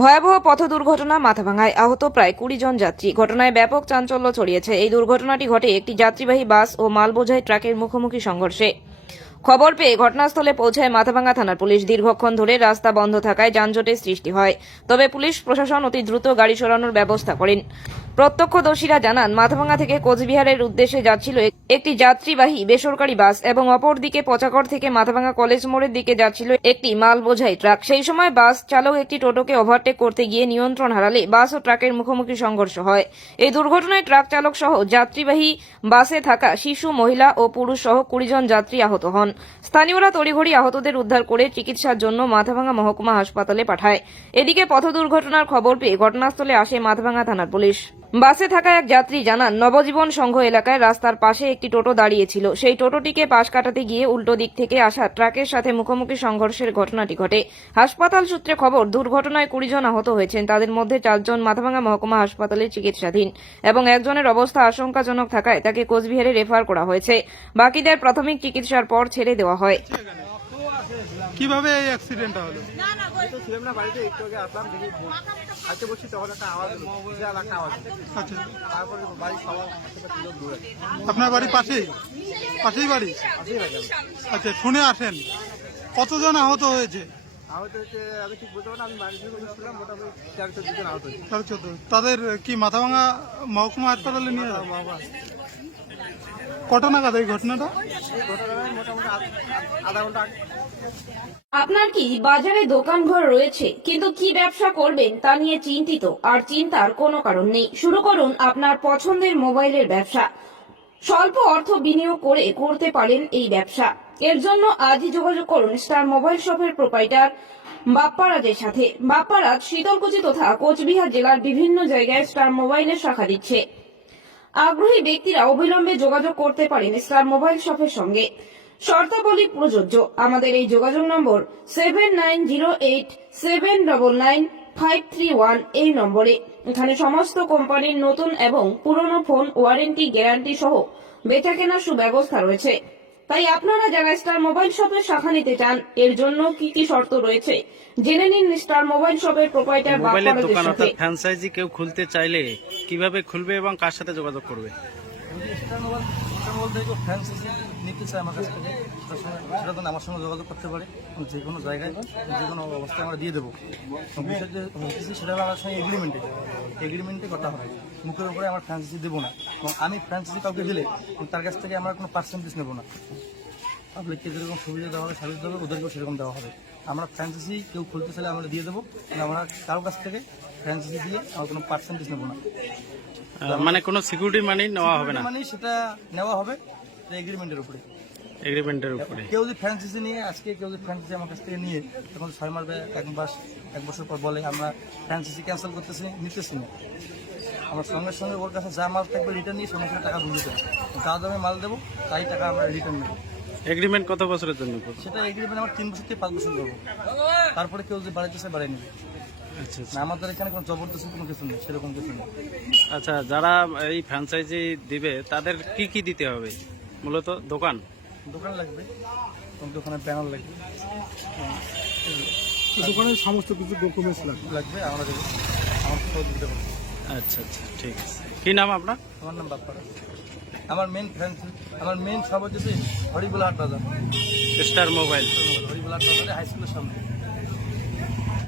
ভয়াবহ পথ দুর্ঘটনা মাথাভাঙায় আহত প্রায় কুড়ি জন যাত্রী। ঘটনায় ব্যাপক চাঞ্চল্য ছড়িয়েছে। এই দুর্ঘটনাটি ঘটে একটি যাত্রীবাহী বাস ও মালবোঝাই ট্রাকের মুখোমুখি সংঘর্ষে। খবর পেয়ে ঘটনাস্থলে পৌঁছায় মাথাভাঙ্গা থানার পুলিশ। দীর্ঘক্ষণ ধরে রাস্তা বন্ধ থাকায় যানজটের সৃষ্টি হয়। তবে পুলিশ, প্রশাসন অতি দ্রুত গাড়ি সরানোর ব্যবস্থা করেন। প্রত্যক্ষদর্শীরা জানান, মাথাভাঙা থেকে কোচবিহারের উদ্দেশ্যে যাচ্ছিল একটি যাত্রীবাহী বেসরকারি বাস এবং অপরদিকে পচাগড় থেকে মাথাভাঙ্গা কলেজ মোড়ের দিকে যাচ্ছিল একটি মাল বোঝাই ট্রাক। সেই সময় বাস চালক একটি টোটোকে ওভারটেক করতে গিয়ে নিয়ন্ত্রণ হারালে বাস ও ট্রাকের মুখোমুখি সংঘর্ষ হয়। এই দুর্ঘটনায় ট্রাক চালক সহ যাত্রীবাহী বাসে থাকা শিশু, মহিলা ও পুরুষ সহ কুড়ি জন যাত্রী আহত হন। স্থানীয়রা তড়িঘড়ি আহতদের উদ্ধার করে চিকিৎসার জন্য মাথাভাঙ্গা মহকুমা হাসপাতালে পাঠায়। এদিকে পথ দুর্ঘটনার খবর পেয়ে ঘটনাস্থলে আসে মাথাভাঙা থানার পুলিশ। বাসে থাকা এক যাত্রী জানান নবজীবন সংঘ এলাকায় রাস্তার পাশে একটি টোটো দাঁড়িয়েছিল। সেই টোটোটিকে পাশ কাটাতে গিয়ে উল্টো দিক থেকে আসা ট্রাকের সাথে মুখোমুখি সংঘর্ষের ঘটনাটি ঘটে। হাসপাতাল সূত্রে খবর দুর্ঘটনায় কুড়ি জন আহত হয়েছেন। তাদের মধ্যে চারজন মাথাভাঙা মহকুমা হাসপাতালে চিকিৎসাধীন এবং একজনের অবস্থা আশঙ্কাজনক থাকায় তাকে কোচবিহারে রেফার করা হয়েছে। বাকিদের প্রাথমিক চিকিৎসার পর ছেড়ে দেওয়া হয়। কীভাবে এই অ্যাক্সিডেন্টটা হলো? তো ছিলাম না বাড়িতে একটু আগে আসলাম দেখি হাতে বসছি তখন একটা আওয়াজ হলো বিশাল একটা আওয়াজ। আচ্ছা। তারপরে বাড়ির সবার আশেপাশে লোক দূরে। আপনার বাড়ি পাশেই? পাশেই বাড়ি? আচ্ছা শুনে আসেন কতজন আহত হয়েছে? আহত হচ্ছে আমি ঠিক বলতে পারব না আমি মোটামুটি আহত হয়েছে। চোদ্দ তাদের কি মাথাভাঙা মহকুমা হাসপাতালে নিয়ে যাও আপনার কি বাজারে দোকানঘর রয়েছে, কিন্তু কি ব্যবসা করবেন তা নিয়ে চিন্তিত, আর চিন্তার কোনো কারণ নেই। শুরু করুন আপনার পছন্দের মোবাইলের ব্যবসা। স্বল্প অর্থ বিনিয়োগ করে করতে পারেন এই ব্যবসা। এর জন্য আজই যোগাযোগ করুন স্টার মোবাইল শপের প্রোপাইটার বাপ্পারাজের সাথে। বাপ্পারাজ শীতলকুচি তথা কোচবিহার জেলার বিভিন্ন জায়গায় স্টার মোবাইলের শাখা দিচ্ছে। আগ্রহী ব্যক্তিরা অবিলম্বে যোগাযোগ করতে পারেন স্টার মোবাইল শপের সঙ্গে। শর্তাবলী প্রযোজ্য। আমাদের এই যোগাযোগ number seven nine zero eight seven double nine five three one এই নম্বরে। এখানে সমস্ত কোম্পানির নতুন এবং পুরনো ফোন ওয়ারেন্টি গ্যারান্টি সহ বেচা কেনার সুব্যবস্থা রয়েছে। তাই আপনারা যারা স্টার মোবাইল শপের শাখা নিতে চান এর জন্য কি কি শর্ত রয়েছে? জেনে নিন স্টার মোবাইল শপের প্রোপাইটার মোবাইলের দোকান অর্থাৎ ফ্র্যাঞ্চাইজি কেউ খুলতে চাইলে কীভাবে খুলবে এবং কার সাথে যোগাযোগ করবে? স্টার মোবাইল স্টার মোবাইল থেকে ফ্যান্সি নিতে চায় আমার কাছ থেকে, তার সঙ্গে সেটা আমার সঙ্গে যোগাযোগ করতে পারে। যে কোনো জায়গায়, যে কোনো অবস্থায় আমরা দিয়ে দেবো। যে সেটা হলো আমার সঙ্গে এগ্রিমেন্টে এগ্রিমেন্টে কথা হবে মুখের উপরে আমার ফ্রান্সিসি দেবো না। এবং আমি ফ্রান্সিসি কাউকে দিলে, তার কাছ থেকে আমরা কোনো পার্সেন্টেজ নেব না। পাবলিককে যেরকম সুবিধা দেওয়া হবে সার্ভিস দেওয়া হবে, ওদেরকেও সেরকম দেওয়া হবে। আমরা ফ্রান্সিসি কেউ খুলতে চাইলে আমরা দিয়ে দেবো। আমরা কারোর কাছ থেকে ফ্রান্সিসি দিয়ে আমরা কোনো পার্সেন্টেজ নেব না। মানে কোনো সিকিউরিটি মানি নেওয়া হবে না? মানে সেটা নেওয়া হবে এগ্রিমেন্টের উপরে। এগ্রিমেন্টের উপরে। কেউ যদি ফ্র্যাঞ্চাইজি নিয়ে আজকে কেউ যদি ফ্র্যাঞ্চাইজি আমার কাছ থেকে নিয়ে তখন ছয় মাস বা এক মাস এক বছর পর বলে আমরা ফ্র্যাঞ্চাইজি ক্যান্সেল করতেছি নিতেছি না। আমরা সঙ্গে সঙ্গে ওর কাছে যা মাল থাকবে রিটার্ন নিয়ে সঙ্গে সঙ্গে টাকা বুঝে দেবো। যা দামে মাল দেবো তাই টাকা আমরা রিটার্ন নেব। এগ্রিমেন্ট কত বছরের জন্য করবে? সেটা এগ্রিমেন্ট আমার তিন বছর থেকে পাঁচ বছর দেবো তারপরে কেউ যদি বাড়াইতে চায় বাড়াই নেবে। আচ্ছা আচ্ছা। না আমাদের এখানে কোনো জবরদস্তি কোনো কিছু নেই সেরকম কিছু নেই। আচ্ছা যারা এই ফ্র্যাঞ্চাইজি দিবে তাদের কি কি দিতে হবে? মূলত দোকান? দোকান লাগবে এবং দোকানের ব্যানার লাগবে। দোকানের সমস্ত কিছু ডকুমেন্টস লাগবে। লাগবে আমরা দেবো। আমার দিতে পারব। আচ্ছা আচ্ছা ঠিক আছে। কি নাম আপনার? আমার নাম বাপ্পারা আমার মেন ফ্যান্সি আমার মেন সব হচ্ছে হরিবুল হাট বাজার স্টার মোবাইল হরিবুল হাট বাজারে হাই স্কুলের সামনে।